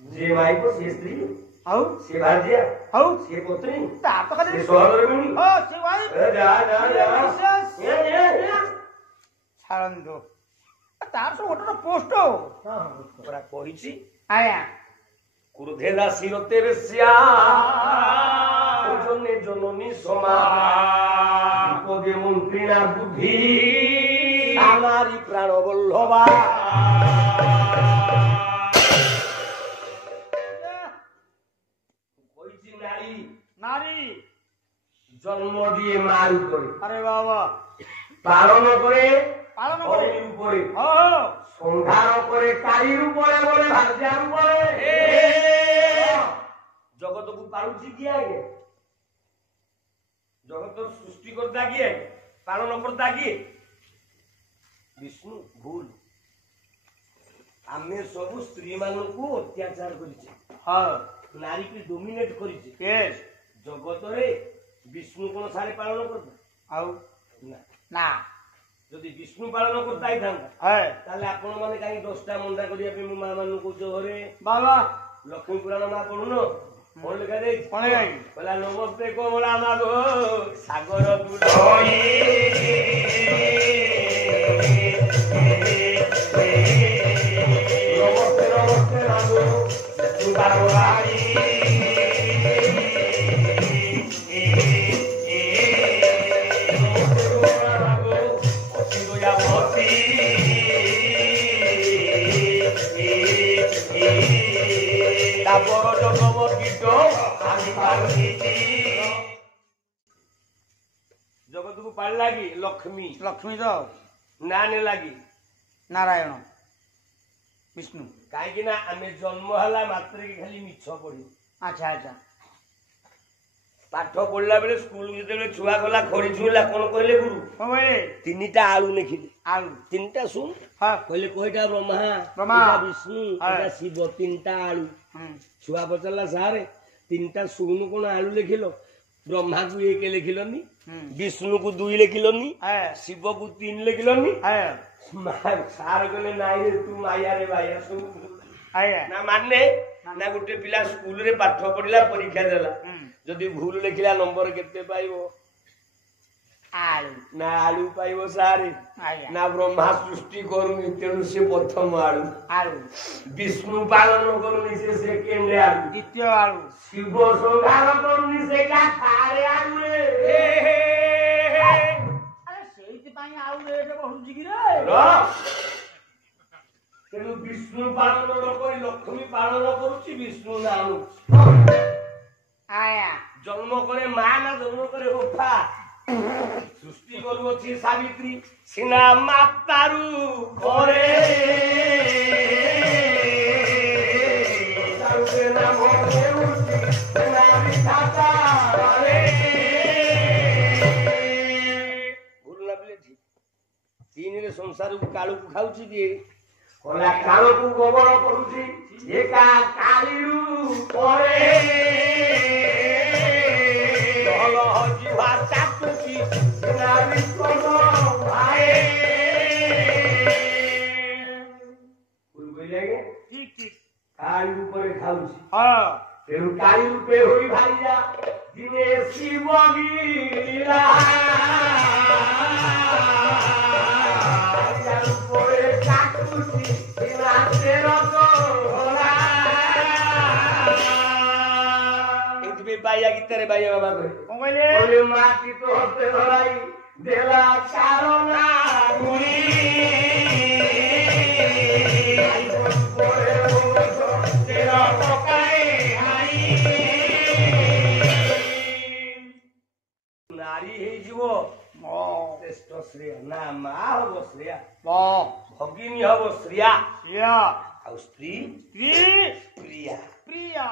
जे माई को से स्त्री आउ से भाजिया आउ से पत्नी ता तो खाली से सहधर्मिणी ओ से वाइफ जा छाड़ो तार सब गोटे पोस्ट परा कहिछि आया क्रोधे दासी रते बेश्या ओजने जननी समा विपदे मन्त्रिणा बुद्धि नारी प्राण बल्लभा কইছি নারী नारी জন্ম দিয়ে মার উপরে अरे बाबा পালন করে पालन करे অগ্নির উপরে हो সংহার করে কালীর উপরে বলে ভার্যার উপরে জগতকু পালুছি কি আগে জগত সৃষ্টি করতে গিয়ে পালন করতে গিয়ে বিষ্ণু ভুল ଆମେ ସବୁ ସ୍ତ୍ରୀ ମାନଙ୍କୁ ଅତ୍ୟାଚାର କରିଛେ हाँ ନାରୀକୁ ଡୋମିନେଟ କରିଛେ यस ଜଗତରେ ବିଷ୍ଣୁ କଣ ସାରେ ପାଳନ କରୁଥିଲେ आउ ନା ना ଯଦି ବିଷ୍ଣୁ ପାଳନ କରୁତା ହେଇଥାନ୍ତା है ତାହେଲେ ଆପଣ ମାନେ କାହିଁକି 10ଟା ମଣ୍ଡା କରିବା ପାଇଁ ମୋ ମା ମାନଙ୍କୁ କହୁଛ ଘରେ बाबा ଲକ୍ଷ୍ମୀ ପୁରାଣ ମା ପଢୁନ କଣ ଲେଖା ଯାଇଛି कौन है କହିଲା ନମସ୍ତେ କମଳା ମାଗ ସାଗର ଦୁଲଇ ନମସ୍ତେ ନମସ୍ତେ ମାଗ ସୁବାରବାଇ ନମସ୍ତେ କମଳା ମାଗ ଅତି ଦୟାବତୀ ତାପର ଜଗମ ଗୀତ আমি পার্বতী জগতକୁ ପାଳିଲା କି ଲକ୍ଷ୍ମୀ लक्ष्मी तो ନା ନେ ଲାଗି नारायण विष्णु କାହିଁକି ନା ଆମେ ଜନ୍ମ ହେଲା ମାତ୍ରକେ ଖାଲି ମିଛ ପଢିବୁ अच्छा अच्छा ପାଠ ପଢିଲା ବେଳେ ସ୍କୁଲ ଯେତେବେଳେ ଛୁଆ ଗଲା ଖଡି ଛୁଇଁଲା କଣ କହିଲେ ଗୁରୁ कौन बोले ତିନିଟା ଆଳୁ ଲେଖିଲେ आलू ତିନିଟା ଶୁଣ हाँ କହିଲେ କଇଟା ବ୍ରହ୍ମା ବ୍ରହ୍ମା, ଏଇଟା ବିଷ୍ଣୁ ହଁ। ଏଇଟା ଶିବ ତିନିଟା ଆଳୁ हम्म ଛୁଆ ପଚାରିଲା ସାରେ ତିନିଟା ଶୁଣୁ କଣ ଆଳୁ ଲେଖିଲ ବ୍ରହ୍ମାକୁ 1 ଲେଖିଲନି ବିଷ୍ଣୁକୁ 2 ଲେଖିଲନି है ଶିବକୁ 3 ଲେଖିଲନି है ସାର କହିଲେ ନାଇଁ ରେ ତୁ ମାୟାରେ ବାୟା ସବୁ है ନା ମାନେ ନା ଗୋଟେ ପିଲା ସ୍କୁଲରେ ପାଠ ପଢିଲା ପରୀକ୍ଷା ଦେଲା ଯଦି ଭୁଲ ଲେଖିଲା ନମ୍ବର କେତେ ପାଇବ आलू ନା ଆଳୁ ପାଇବ ସାରେ आया ନା ବ୍ରହ୍ମା ସୃଷ୍ଟି କରୁନି ତେଣୁ ସେ ପ୍ରଥମ ଆଳୁ आलू ବିଷ୍ଣୁ ପାଳନ କରୁନି ସେ ସେକେଣ୍ଡ ଆଳୁ द्वितीय आलू ଶିବ ସଂହାର କରୁନି ସେ ଥାର୍ଡ ଆଳୁରେ अरे सेहिति पाई आलू रेट बढ़ुची कि रे ତେଣୁ ବିଷ୍ଣୁ ପାଳନ ନ କରି ଲକ୍ଷ୍ମୀ ପାଳନ କରୁଛି ବିଷ୍ଣୁ ନାମ आया ଜନ୍ମ କରେ ମା ନା ଜନ୍ମ କରେ ଗୋଫା ସୃଷ୍ଟି କରୁଅଛି ସାବିତ୍ରୀ ସିନା ମାତାରୁ ପରେ ଭୁଲ ନା ପିଲେ ଠିକ ତିନିରେ ସଂସାରକୁ କାଳୁକୁ ଖାଉଛି କିଏ କଲା କାଳକୁ ଗୋବର କରୁଛି ଏକା କାଳିରୁ ପରେ ଜିଭା ଚାଟୁଛି ठीक ठीक କାଳି ଉପରେ ଖାଉଛି हाँ ତେଣୁ କାଳି ରୂପେ ହୋଇ ଭାଇଜା ଦିନେ ଶିବ ଗିରା ଉପରେ କାଟୁଛି ଏଥିପାଇଁ ବାଇଆ ଗୀତରେ ବାଇଆ ବାବା କରେ कौन बोले ମାଟି ତ ହସ୍ତେ ଧରାଇ ଦେଲା ଚାରଣା ଗୁଣି ନାରୀ ହେଇଯିବ ଶ୍ରେଷ୍ଠ ଶ୍ରେୟ ନା ମା ହବ ଶ୍ରେୟା ଭଗିନୀ ହବ ଶ୍ରେୟା या ଆଉ ସ୍ତ୍ରୀ स्त्री ପ୍ରିୟା प्रिया